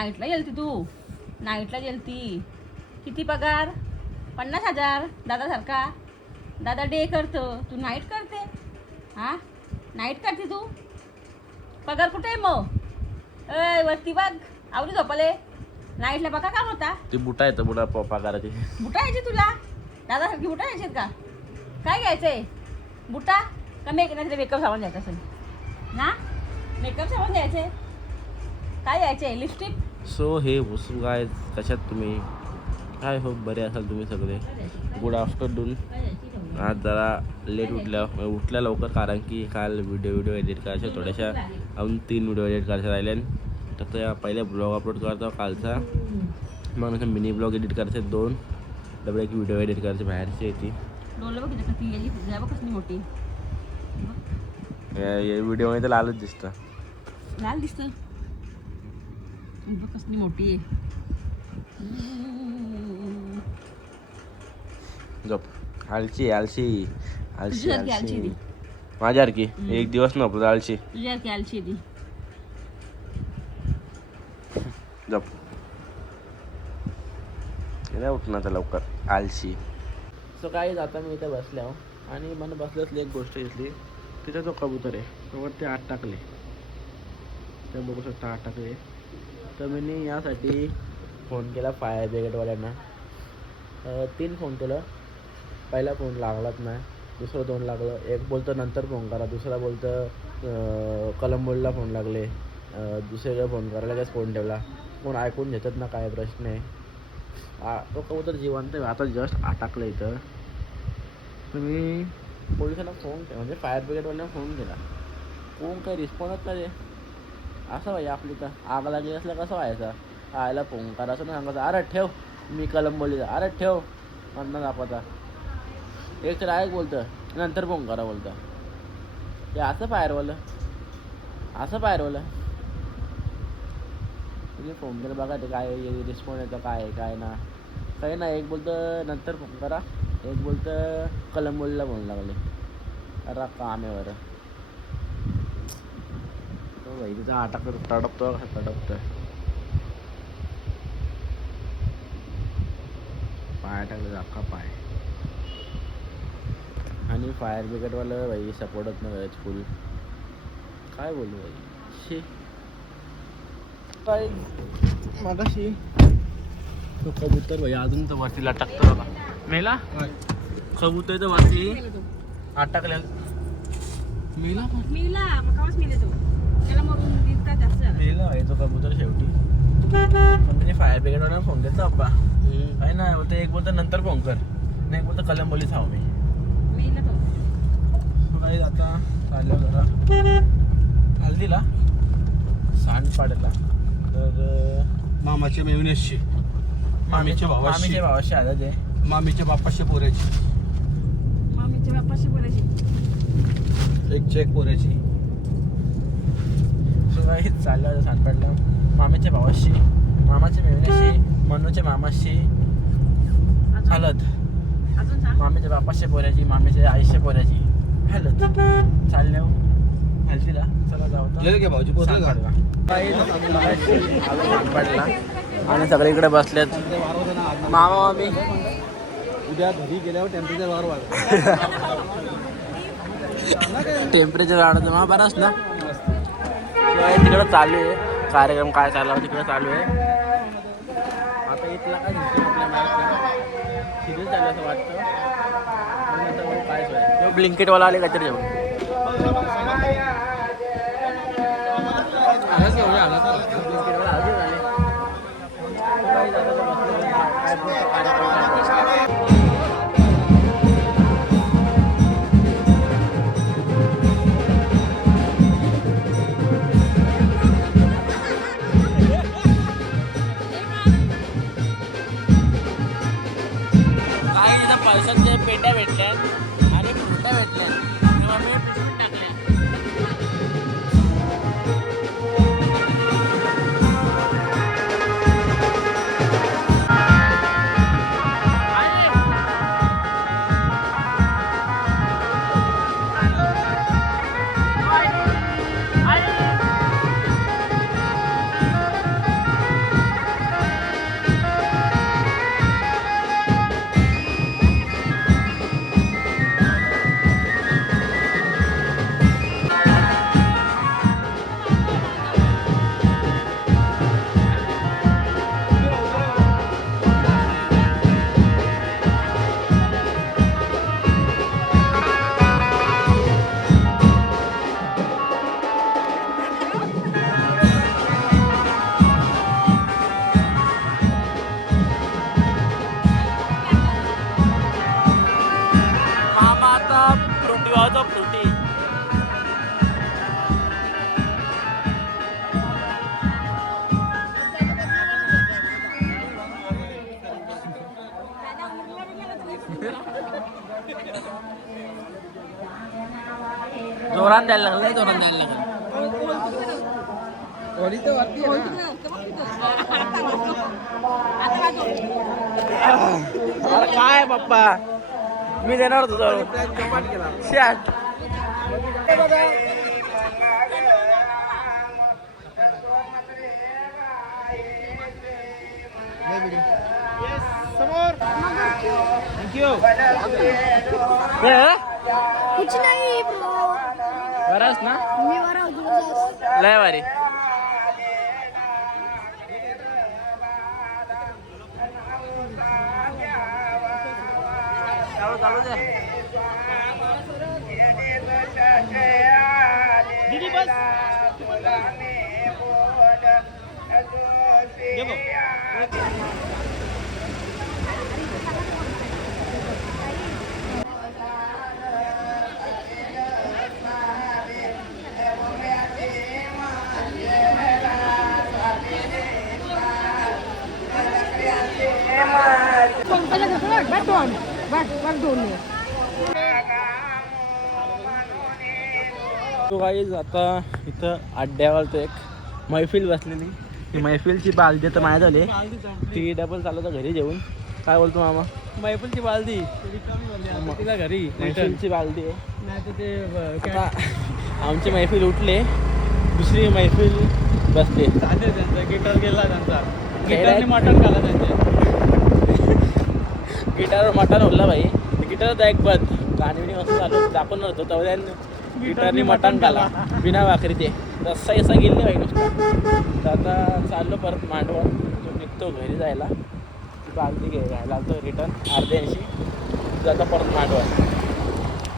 नाईटला गेलती तू, नाईटला गेलती. किती पगार? 50,000. दादासारखा. दादा डे करतो, तू नाईट करते. हां, नाईट करते तू. पगार कुठे आहे मग? वरती बघ, आवडी झोपले. नाईटला बघा काम होता. ती बुटा येतं बुटा पगाराची. बुटा यायची तुला? दादासारखी बुटा यायचीत का? काय घ्यायचंय? बुटा का मेकअप सामान द्यायचं असेल ना? मेकअप सामान द्यायचे. काय द्यायचे? लिपस्टिक. सो हे वसू काय कशात तुम्ही? काय हो, बरे असाल तुम्ही सगळे? Good afternoon. आज जरा लेट उठल्या लवकर, कारण की काल व्हिडिओ एडिट करायच्या थोड्याशा अजून 3 व्हिडिओ एडिट करायचे राहिले. तर पहिले ब्लॉग अपलोड करतो कालचा, मग नंतर मिनी ब्लॉग एडिट करायचे 2, डबल एक व्हिडिओ एडिट करायचे बाहेरची येते. मोठी व्हिडिओमध्ये तर लालच दिसतं. लाल दिसतं. कसली मोठी आहे. गप. आलशी आलशी आलशी तुझ्यासारखी आलशी आलशी ती. माझ्यासारखी एक दिवस नको आलशी. तुझ्यासारखी आलशी आहे ती. गप. नाही उठणार तर लवकर आलशी. सो काही आता मी इथं बसल्या आणि मला बसल्या असली एक गोष्ट दिसली. तिथे तो कबूतर आहे, त्यावरती आत टाकले. ते बघू शकता आत टाकले. तर मी यासाठी फोन केला फायर ब्रिगेडवाल्यांना. 3 फोन केलं. पहिला फोन लागलाच नाही, दुसरं 2 लागलं. एक बोलतं नंतर फोन करा, दुसरा बोलतं कलंबोलीला फोन लागले. दुसरीकडे फोन करायला लगेच फोन ठेवला. कोण ऐकून घेतात ना, काय प्रश्न आहे. तो कबूतर जिवंत आहे, आता जस्ट अटकलं इथं. तुम्ही पोलिसांना फोन केला, म्हणजे फायर ब्रिगेडवाल्यांना फोन केला, कोण काही रिस्पॉन्सच नाही. असं पाहिजे आपली तर आग लागली असलं कसं व्हायचं? आयला फोन करा असं नाही सांगायचं, अरे ठेव मी कलंबोलीचा, अरे ठेव म्हणणं दाखवता. एक तर ऐक बोलतं, नंतर फोन करा बोलतं. ते असं फायरवालं, असं फायरवालं. तुम्ही फोन केलं बघा, ते काय रिस्पॉन्स येतं, काय आहे काय ना काही ना. एक बोलतं नंतर फोन करा, एक बोलतं कलंबोलीला फोन लागले. अरे काम आहे बरं. तो भाई तिचा तडपतो पाय टाकले अख्खा पाय. आणि फायर ब्रिगेडवालं भाई सपोर्टच नाही करायचं फुल. काय बोलू भाई. शी काय मागाशी तो कबूतर भाई अजून तर वरती लटकतो बघा. मेला कबूतर तर वरती अटकल्या. मेला मेला आहे तो कबूतर शेवटी. म्हणजे फायर ब्रिगेडवाल्यांना फोन केला अप्पा, काय ना बोलतं. एक बोलतं नंतर फोन कर, नाही बोलतं कलंबोलीच हवं मी. काही आता चालल्या जरा हल्दीला सांड पाडायला. तर मामाच्या मेवण्याशी, मामीच्या भावाशी आलं ते. मामीच्या बापाशी पोऱ्याची, एक चेक पोऱ्याची. काही चाललं होतं सांडपाडला. मामीच्या भावाशी, मामाच्या मेवण्याशी, मनूच्या मामाशी हलत. मामीच्या बापाशी पोऱ्याची, मामीच्या आईच्या पोऱ्याची हलत चालल्या हलतीला. चला जाऊ भाऊजी पडला आणि सगळीकडे बसल्यात मामा मामी. उद्या घरी गेल्यावर टेम्परेचर वाढ टेम्परेचर वाढतं मग बराच ना. तिकडं चालू आहे कार्यक्रम, काय चालला तिकडे चालू आहे. आता इथला काय सिरियस झालं असं वाटतं. काय ब्लिंकेटवाला आले काहीतरी जेवण. पैशाचे पेट्या भेटल्या आणि फ्रुट्या भेटल्या, तेव्हा मी पिशवीत टाकल्या. तो फ्रुटी. जोरात द्यायला लागलं, जोरात द्यायला लागलं. अरे काय पप्पा, मी देणार तुझा शॅट. थँक्यू. कुछ नहीं ब्रो, बराच ना, मी बरा होतो. लय भारी. चालू चालू दे. दीदी बस. तो गाईज आता इथं अड्ड्यावर तो एक मैफिल बसलेली. ती मैफिलची बालदी तर माझ्या झाली, ती डबल चालवता घरी जेवून. काय बोलतो मामा? मैफिलची बालदी तिला घरी मैफिलची बालदी आहे. नाही तर ते आता आमची मैफिल उठले, दुसरी मैफिल बसते. त्यांचा गिटार गेला, त्यांचा गिटारने मटण खाला त्यांचे. गिटारवर मटण होल्ला भाई. गिटार एक बद गाणी बिणी मस्त चालू दाखवून होतो तेवढ्या गिटारनी मटण खाला बिना भाकरी. ते रस्सा असा गेली भाई नुसता. तर आता चाललो परत मांडवण. तो निघतो घरी जायला, ती बालदी घ्यायला तो रिटर्न 80 जाता परत मांडवण.